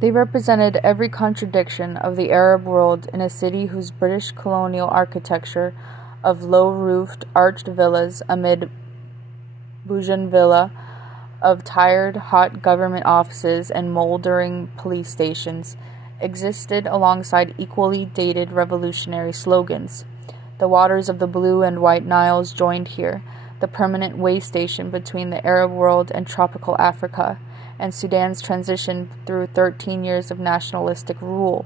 They represented every contradiction of the Arab world in a city whose British colonial architecture of low-roofed, arched villas amid bougainvillea, of tired, hot government offices and mouldering police stations, existed alongside equally dated revolutionary slogans. The waters of the Blue and White Niles joined here, the permanent way station between the Arab world and tropical Africa, and Sudan's transition through 13 years of nationalistic rule.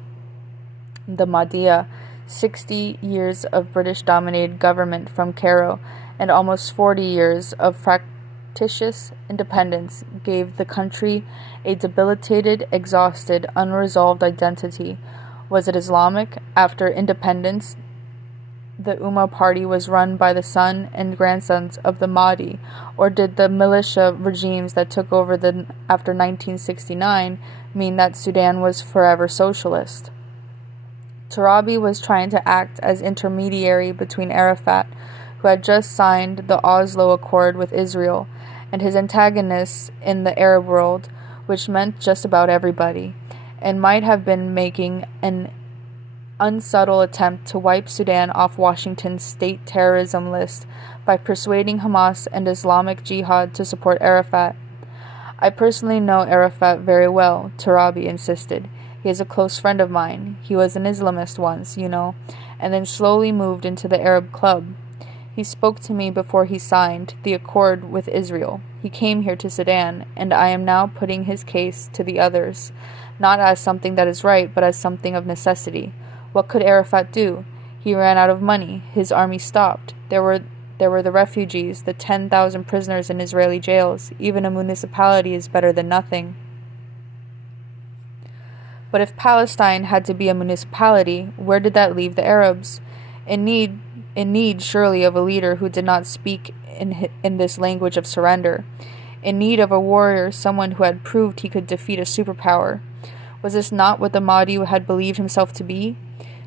The Mahdiya, 60 years of British-dominated government from Cairo, and almost 40 years of factitious independence gave the country a debilitated, exhausted, unresolved identity. Was it Islamic? After independence, the Ummah party was run by the son and grandsons of the Mahdi, or did the militia regimes that took over after 1969 mean that Sudan was forever socialist? Tarabi was trying to act as intermediary between Arafat, who had just signed the Oslo Accord with Israel, and his antagonists in the Arab world, which meant just about everybody, and might have been making an unsubtle attempt to wipe Sudan off Washington's state terrorism list by persuading Hamas and Islamic Jihad to support Arafat. "I personally know Arafat very well," Tarabi insisted. "He is a close friend of mine. He was an Islamist once, and then slowly moved into the Arab Club. He spoke to me before he signed the accord with Israel. He came here to Sudan, and I am now putting his case to the others, not as something that is right, but as something of necessity. What could Arafat do? He ran out of money. His army stopped. There were the refugees, the 10,000 prisoners in Israeli jails. Even a municipality is better than nothing." But if Palestine had to be a municipality, where did that leave the Arabs? In need surely of a leader who did not speak in this language of surrender. In need of a warrior, someone who had proved he could defeat a superpower. Was this not what the Mahdi had believed himself to be?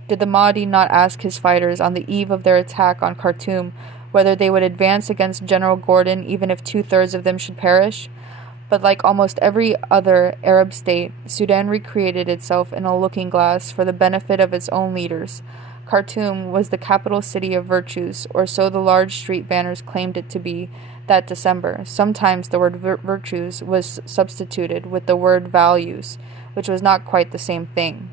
Did the Mahdi not ask his fighters on the eve of their attack on Khartoum whether they would advance against General Gordon even if 2/3 of them should perish? But like almost every other Arab state, Sudan recreated itself in a looking glass for the benefit of its own leaders. Khartoum was the capital city of virtues, or so the large street banners claimed it to be that December. Sometimes the word virtues was substituted with the word values, which was not quite the same thing.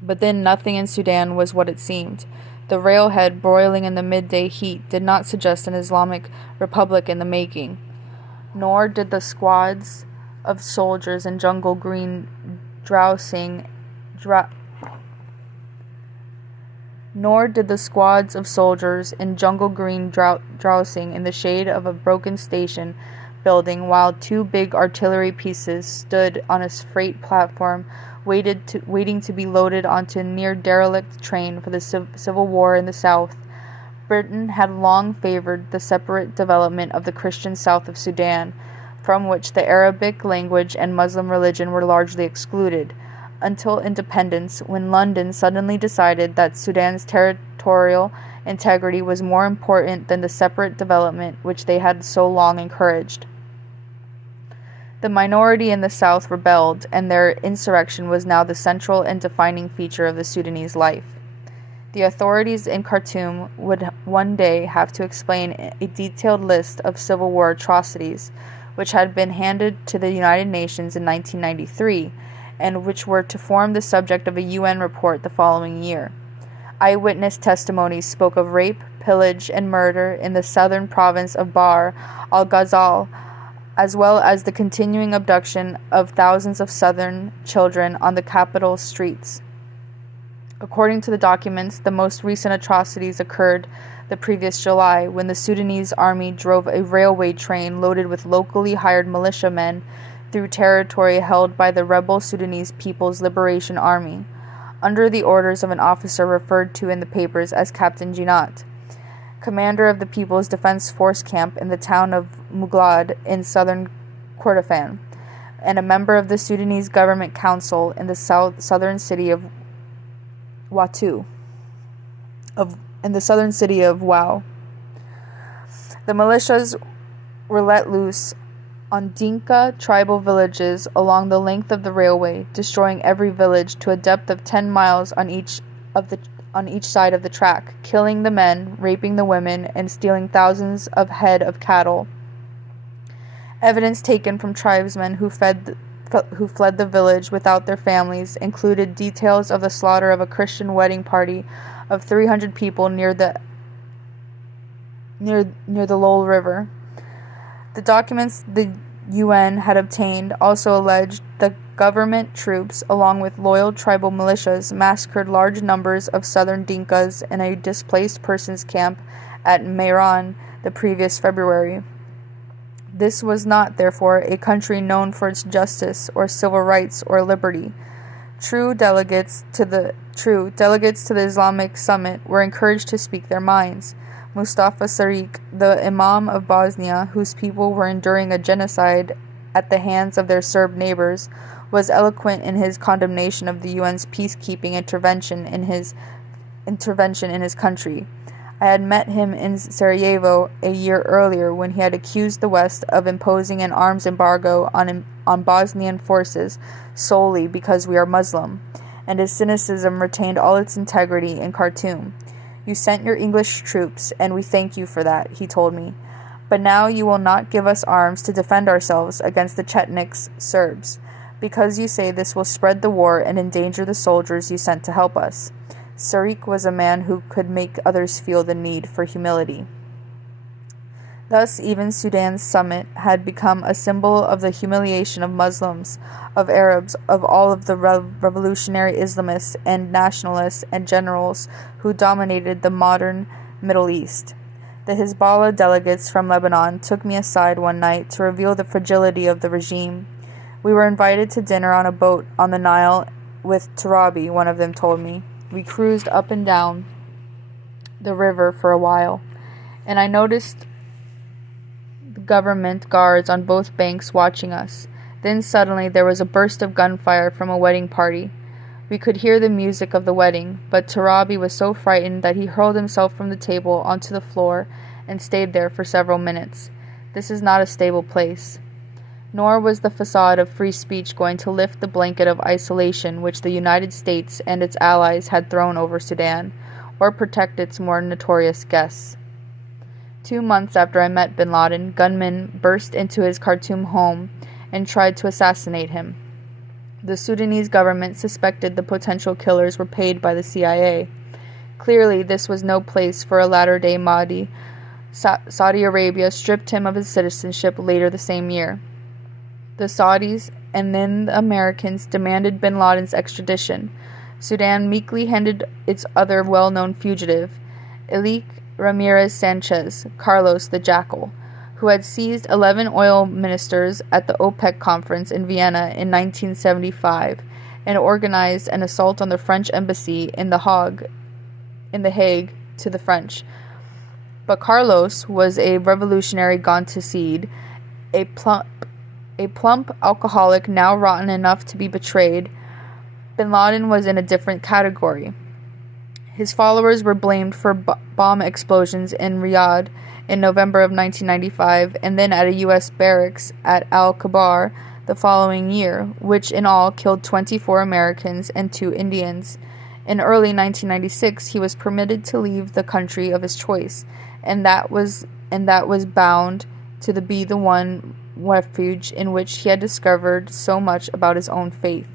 But then nothing in Sudan was what it seemed. The railhead broiling in the midday heat did not suggest an Islamic republic in the making, nor did the squads of soldiers in jungle green drowsing in the shade of a broken station building while two big artillery pieces stood on a freight platform waiting to be loaded onto a near-derelict train for the civil war in the south. Britain had long favored the separate development of the Christian south of Sudan, from which the Arabic language and Muslim religion were largely excluded, until independence, when London suddenly decided that Sudan's territorial integrity was more important than the separate development which they had so long encouraged. The minority in the south rebelled, and their insurrection was now the central and defining feature of the Sudanese life. The authorities in Khartoum would one day have to explain a detailed list of Civil War atrocities, which had been handed to the United Nations in 1993, and which were to form the subject of a UN report the following year. Eyewitness testimonies spoke of rape, pillage, and murder in the southern province of Bahr al-Ghazal, as well as the continuing abduction of thousands of southern children on the capital streets. According to the documents, the most recent atrocities occurred the previous July, when the Sudanese army drove a railway train loaded with locally hired militiamen through territory held by the rebel Sudanese People's Liberation Army, under the orders of an officer referred to in the papers as Captain Jinat, commander of the People's Defense Force camp in the town of Muglad in southern Kordofan, and a member of the Sudanese Government Council in the southern city of Wau. The militias were let loose on Dinka tribal villages along the length of the railway, destroying every village to a depth of 10 miles on each side of the track, killing the men, raping the women, and stealing thousands of head of cattle. Evidence taken from tribesmen who fled the village without their families included details of the slaughter of a Christian wedding party of 300 people near the Lowell River. The documents the UN had obtained also alleged the government troops, along with loyal tribal militias, massacred large numbers of southern Dinkas in a displaced persons camp at Mehran the previous February. This was not, therefore, a country known for its justice or civil rights or liberty. True delegates to the Islamic summit were encouraged to speak their minds. Mustafa Sariq, the Imam of Bosnia, whose people were enduring a genocide at the hands of their Serb neighbors, was eloquent in his condemnation of the UN's peacekeeping intervention in his country. I had met him in Sarajevo a year earlier when he had accused the West of imposing an arms embargo on Bosnian forces solely because we are Muslim, and his cynicism retained all its integrity in Khartoum. You sent your English troops, and we thank you for that, he told me. But now you will not give us arms to defend ourselves against the Chetniks Serbs, because you say this will spread the war and endanger the soldiers you sent to help us. Sariq was a man who could make others feel the need for humility. Thus, even Sudan's summit had become a symbol of the humiliation of Muslims, of Arabs, of all of the revolutionary Islamists and nationalists and generals who dominated the modern Middle East. The Hezbollah delegates from Lebanon took me aside one night to reveal the fragility of the regime. We were invited to dinner on a boat on the Nile with Tarabi, one of them told me. We cruised up and down the river for a while, and I noticed government guards on both banks watching us. Then suddenly there was a burst of gunfire from a wedding party. We could hear the music of the wedding, but Tarabi was so frightened that he hurled himself from the table onto the floor and stayed there for several minutes. This is not a stable place. Nor was the facade of free speech going to lift the blanket of isolation which the United States and its allies had thrown over Sudan, or protect its more notorious guests. 2 months after I met bin Laden, gunmen burst into his Khartoum home and tried to assassinate him. The Sudanese government suspected the potential killers were paid by the CIA. Clearly, this was no place for a latter-day Mahdi. Saudi Arabia stripped him of his citizenship later the same year. The Saudis and then the Americans demanded bin Laden's extradition. Sudan meekly handed its other well-known fugitive, Elik Ramirez Sanchez, Carlos the Jackal, who had seized 11 oil ministers at the OPEC conference in Vienna in 1975 and organized an assault on the French embassy in The Hague to the French. But Carlos was a revolutionary gone to seed, a plump alcoholic now rotten enough to be betrayed. Bin Laden was in a different category. His followers were blamed for bomb explosions in Riyadh in November of 1995 and then at a U.S. barracks at Al-Kabar the following year, which in all killed 24 Americans and 2 Indians. In early 1996, he was permitted to leave the country of his choice, and that was bound to be the one refuge in which he had discovered so much about his own faith.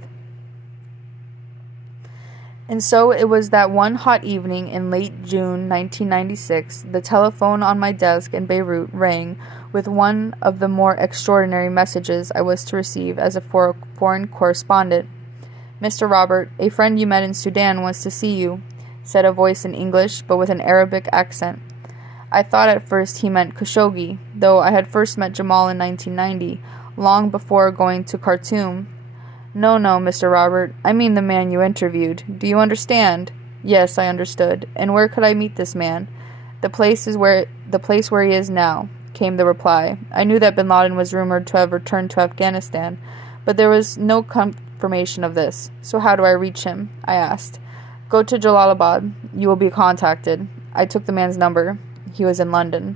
And so it was that one hot evening in late June 1996, the telephone on my desk in Beirut rang with one of the more extraordinary messages I was to receive as a foreign correspondent. "Mr. Robert, a friend you met in Sudan wants to see you," said a voice in English, but with an Arabic accent. I thought at first he meant Khashoggi, though I had first met Jamal in 1990, long before going to Khartoum. No, Mr. Robert, I mean the man you interviewed. Do you understand?" Yes, I understood. "And where could I meet this man?" The place where he is now," came the reply. I knew that bin Laden was rumored to have returned to Afghanistan, but there was no confirmation of this. "So how do I reach him?" I asked. "Go to Jalalabad. You will be contacted." I took the man's number. He was in London.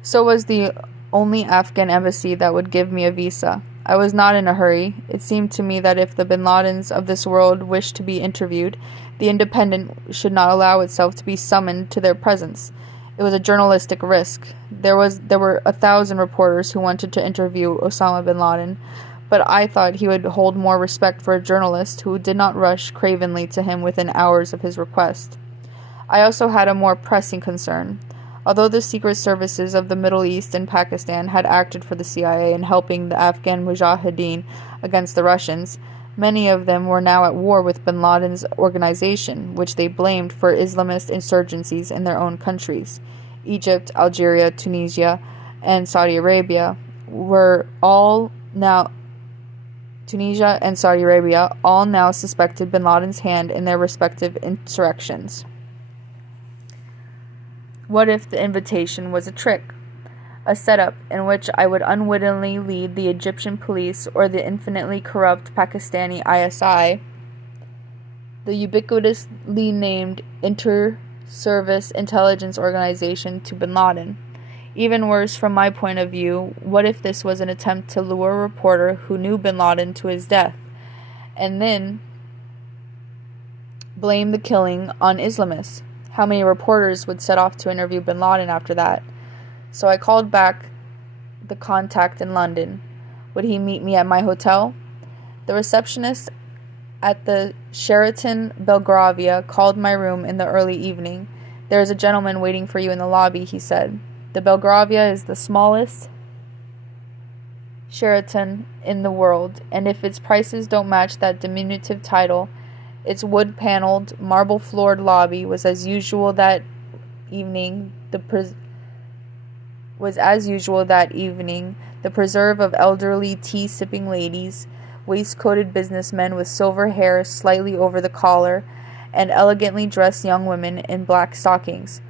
So was the only Afghan embassy that would give me a visa. I was not in a hurry. It seemed to me that if the bin Ladens of this world wished to be interviewed, the Independent should not allow itself to be summoned to their presence. It was a journalistic risk. There were 1,000 reporters who wanted to interview Osama bin Laden, but I thought he would hold more respect for a journalist who did not rush cravenly to him within hours of his request. I also had a more pressing concern. Although the secret services of the Middle East and Pakistan had acted for the CIA in helping the Afghan Mujahideen against the Russians, many of them were now at war with bin Laden's organization, which they blamed for Islamist insurgencies in their own countries. Egypt, Algeria, Tunisia, and Saudi Arabia all now suspected bin Laden's hand in their respective insurrections. What if the invitation was a trick? A setup in which I would unwittingly lead the Egyptian police or the infinitely corrupt Pakistani ISI, the ubiquitously named Inter-Service Intelligence Organization, to bin Laden. Even worse, from my point of view, what if this was an attempt to lure a reporter who knew bin Laden to his death, and then blame the killing on Islamists? How many reporters would set off to interview bin Laden after that? So I called back the contact in London. Would he meet me at my hotel? The receptionist at the Sheraton Belgravia called my room in the early evening. There is a gentleman waiting for you in the lobby, he said. The Belgravia is the smallest Sheraton in the world, and if its prices don't match that diminutive title, its wood-paneled, marble-floored lobby was as usual that evening. The preserve of elderly tea-sipping ladies, waistcoated businessmen with silver hair slightly over the collar, and elegantly dressed young women in black stockings.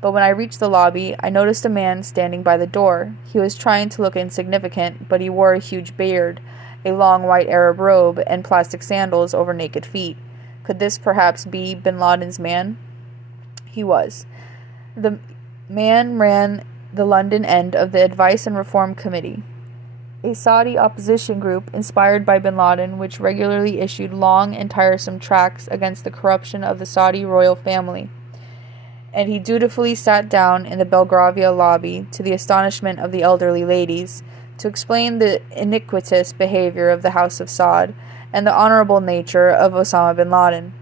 But when I reached the lobby, I noticed a man standing by the door. He was trying to look insignificant, but he wore a huge beard, a long white Arab robe, and plastic sandals over naked feet. Could this perhaps be bin Laden's man? He was. The man ran the London end of the Advice and Reform Committee, a Saudi opposition group inspired by bin Laden, which regularly issued long and tiresome tracts against the corruption of the Saudi royal family. And he dutifully sat down in the Belgravia lobby, to the astonishment of the elderly ladies, to explain the iniquitous behavior of the House of Saud and the honorable nature of Osama bin Laden.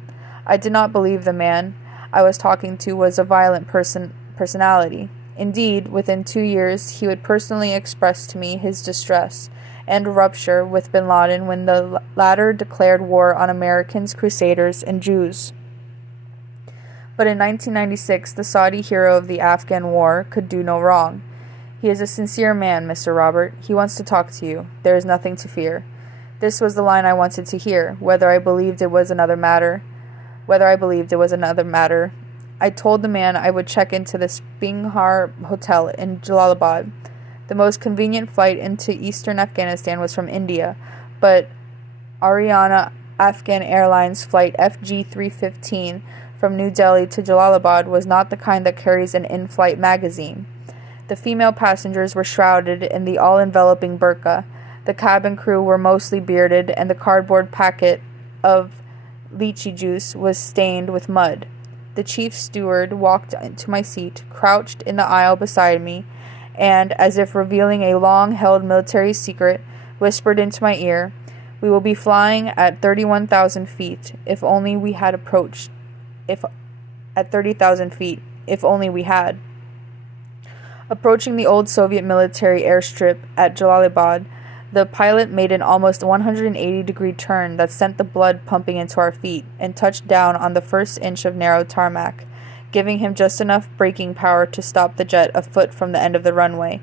I did not believe the man I was talking to was a violent personality. Indeed, within 2 years, he would personally express to me his distress and rupture with bin Laden when the latter declared war on Americans, Crusaders, and Jews. But in 1996, the Saudi hero of the Afghan war could do no wrong. He is a sincere man, Mr. Robert. He wants to talk to you. There is nothing to fear. This was the line I wanted to hear. Whether I believed it was another matter. I told the man I would check into the Spinghar Hotel in Jalalabad. The most convenient flight into eastern Afghanistan was from India, but Ariana Afghan Airlines flight FG315 from New Delhi to Jalalabad was not the kind that carries an in-flight magazine. The female passengers were shrouded in the all-enveloping burqa. The cabin crew were mostly bearded, and the cardboard packet of lychee juice was stained with mud. The chief steward walked to my seat, crouched in the aisle beside me, and, as if revealing a long-held military secret, whispered into my ear, "We will be flying at 31,000 feet, if only we had approached. At 30,000 feet, if only we had." Approaching the old Soviet military airstrip at Jalalabad, the pilot made an almost 180-degree turn that sent the blood pumping into our feet, and touched down on the first inch of narrow tarmac, giving him just enough braking power to stop the jet a foot from the end of the runway.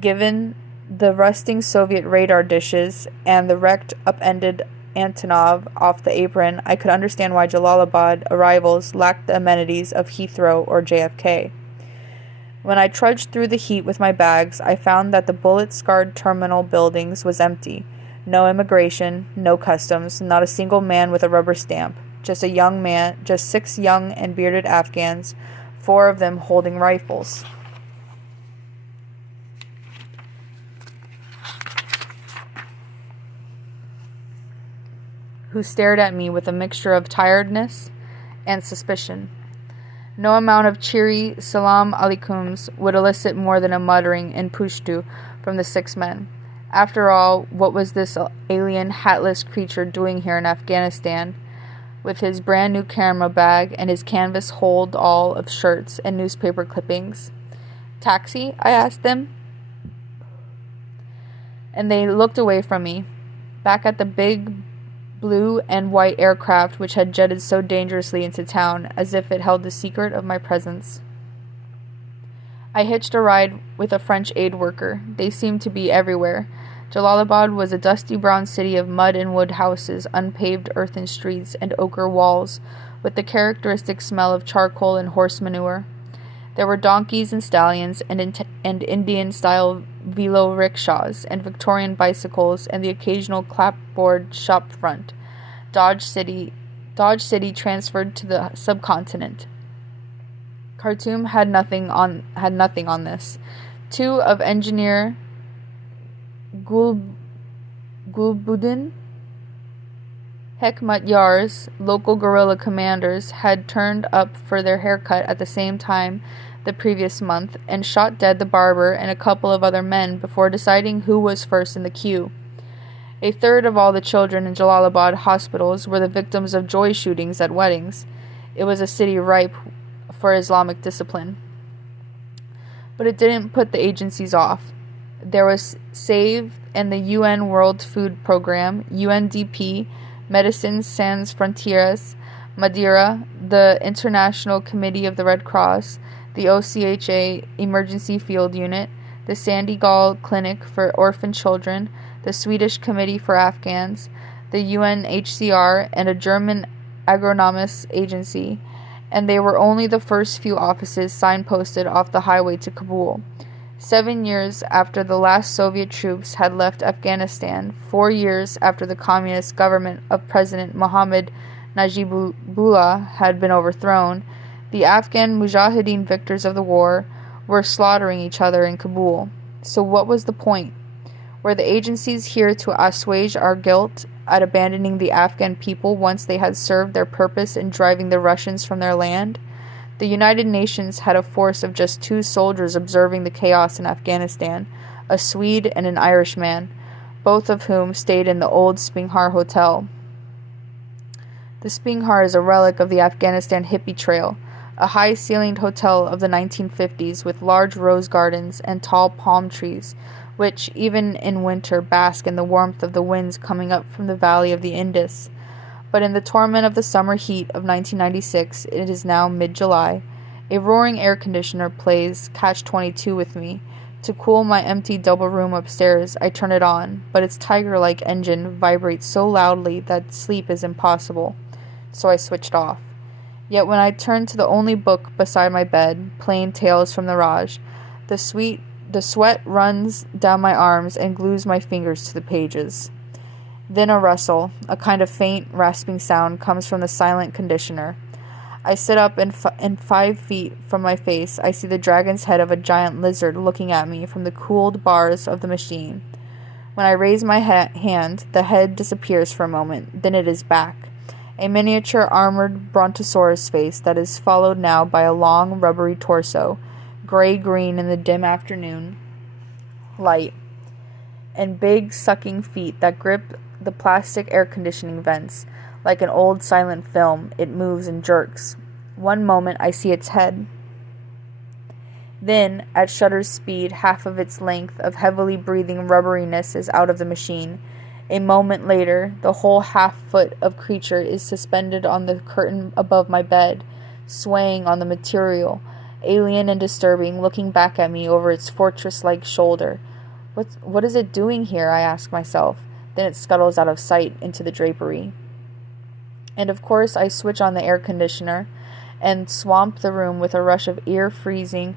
Given the rusting Soviet radar dishes and the wrecked upended Antonov off the apron, I could understand why Jalalabad arrivals lacked the amenities of Heathrow or JFK. When I trudged through the heat with my bags, I found that the bullet-scarred terminal buildings was empty. No immigration, no customs, not a single man with a rubber stamp. Just 6 young and bearded Afghans, 4 of them holding rifles. who stared at me with a mixture of tiredness and suspicion. No amount of cheery salam alaikums would elicit more than a muttering in Pushtu from the 6 men. After all, what was this alien, hatless creature doing here in Afghanistan, with his brand new camera bag and his canvas hold-all of shirts and newspaper clippings? "Taxi?" I asked them. And they looked away from me, back at the big blue and white aircraft which had jetted so dangerously into town, as if it held the secret of my presence. I hitched a ride with a French aid worker. They seemed to be everywhere. Jalalabad was a dusty brown city of mud and wood houses, unpaved earthen streets, and ochre walls, with the characteristic smell of charcoal and horse manure. There were donkeys and stallions, and Indian-style velo rickshaws, and Victorian bicycles, and the occasional clapboard shop front. Dodge City transferred to the subcontinent. Khartoum had nothing on this. 2 of engineer Gulbuddin Hekmatyar's local guerrilla commanders had turned up for their haircut at the same time the previous month and shot dead the barber and a couple of other men before deciding who was first in the queue. A third of all the children in Jalalabad hospitals were the victims of joy shootings at weddings. It was a city ripe for Islamic discipline. But it didn't put the agencies off. There was SAVE and the UN World Food Program, UNDP, Medicines Sans Frontieres, Madeira, the International Committee of the Red Cross, the OCHA Emergency Field Unit, the Sandy Gall Clinic for Orphan Children, the Swedish Committee for Afghans, the UNHCR, and a German agronomist agency, and they were only the first few offices signposted off the highway to Kabul. 7 years after the last Soviet troops had left Afghanistan, 4 years after the communist government of President Mohammad Najibullah had been overthrown, the Afghan Mujahideen victors of the war were slaughtering each other in Kabul. So what was the point? Were the agencies here to assuage our guilt at abandoning the Afghan people once they had served their purpose in driving the Russians from their land? The United Nations had a force of just 2 soldiers observing the chaos in Afghanistan, a Swede and an Irishman, both of whom stayed in the old Spinghar Hotel. The Spinghar is a relic of the Afghanistan hippie trail, a high-ceilinged hotel of the 1950s with large rose gardens and tall palm trees, which, even in winter, bask in the warmth of the winds coming up from the valley of the Indus. But in the torment of the summer heat of 1996, it is now mid-July. A roaring air conditioner plays Catch-22 with me. To cool my empty double room upstairs, I turn it on, but its tiger-like engine vibrates so loudly that sleep is impossible, so I switched off. Yet when I turn to the only book beside my bed, Plain Tales from the Raj, the sweat runs down my arms and glues my fingers to the pages. Then a rustle, a kind of faint, rasping sound comes from the silent conditioner. I sit up and 5 feet from my face I see the dragon's head of a giant lizard looking at me from the cooled bars of the machine. When I raise my hand, the head disappears for a moment, then it is back. A miniature armored brontosaurus face that is followed now by a long, rubbery torso, gray-green in the dim afternoon light, and big, sucking feet that grip the plastic air conditioning vents. Like an old silent film, it moves and jerks. One moment I see its head. Then, at shutter speed, half of its length of heavily breathing rubberiness is out of the machine. A moment later, the whole half-foot of creature is suspended on the curtain above my bed, swaying on the material, alien and disturbing, looking back at me over its fortress-like shoulder. What is it doing here? I ask myself. Then it scuttles out of sight into the drapery. And of course I switch on the air conditioner and swamp the room with a rush of ear-freezing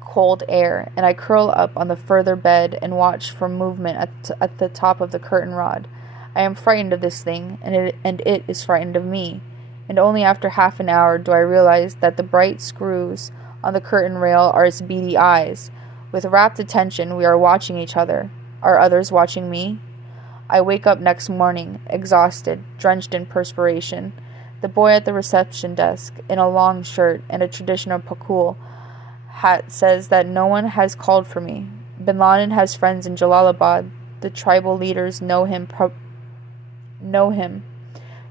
cold air, and I curl up on the further bed and watch for movement at the top of the curtain rod. I am frightened of this thing, and it is frightened of me. And only after half an hour do I realize that the bright screws on the curtain rail are its beady eyes. With rapt attention we are watching each other. Are others watching me? I wake up next morning, exhausted, drenched in perspiration. The boy at the reception desk, in a long shirt and a traditional pakul hat, says that no one has called for me. Bin Laden has friends in Jalalabad. The tribal leaders know him,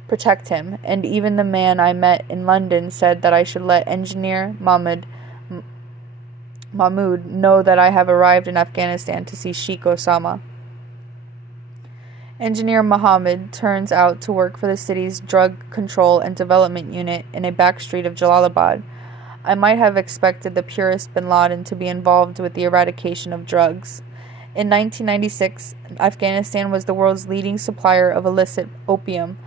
protect him, and even the man I met in London said that I should let Engineer Mahmood know that I have arrived in Afghanistan to see Sheikh Osama. Engineer Mohammed turns out to work for the city's Drug Control and Development Unit in a back street of Jalalabad. I might have expected the purist bin Laden to be involved with the eradication of drugs. In 1996, Afghanistan was the world's leading supplier of illicit opium,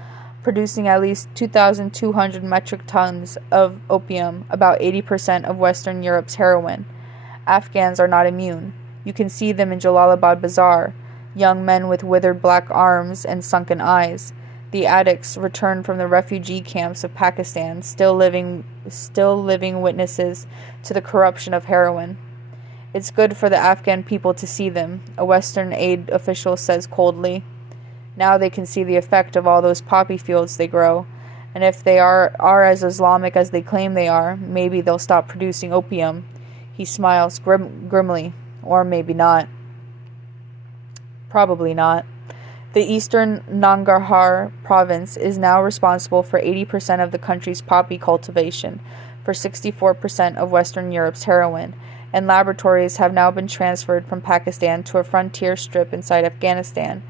producing at least 2,200 metric tons of opium, about 80% of Western Europe's heroin. Afghans are not immune. You can see them in Jalalabad Bazaar, young men with withered black arms and sunken eyes. The addicts returned from the refugee camps of Pakistan, still living witnesses to the corruption of heroin. It's good for the Afghan people to see them, a Western aid official says coldly. Now they can see the effect of all those poppy fields they grow, and if they are as Islamic as they claim they are, maybe they'll stop producing opium. He smiles grimly, or maybe not. Probably not. The eastern Nangarhar province is now responsible for 80% of the country's poppy cultivation, for 64% of Western Europe's heroin, and laboratories have now been transferred from Pakistan to a frontier strip inside Afghanistan,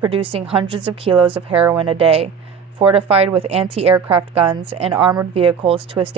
producing hundreds of kilos of heroin a day, fortified with anti-aircraft guns and armored vehicles to withstand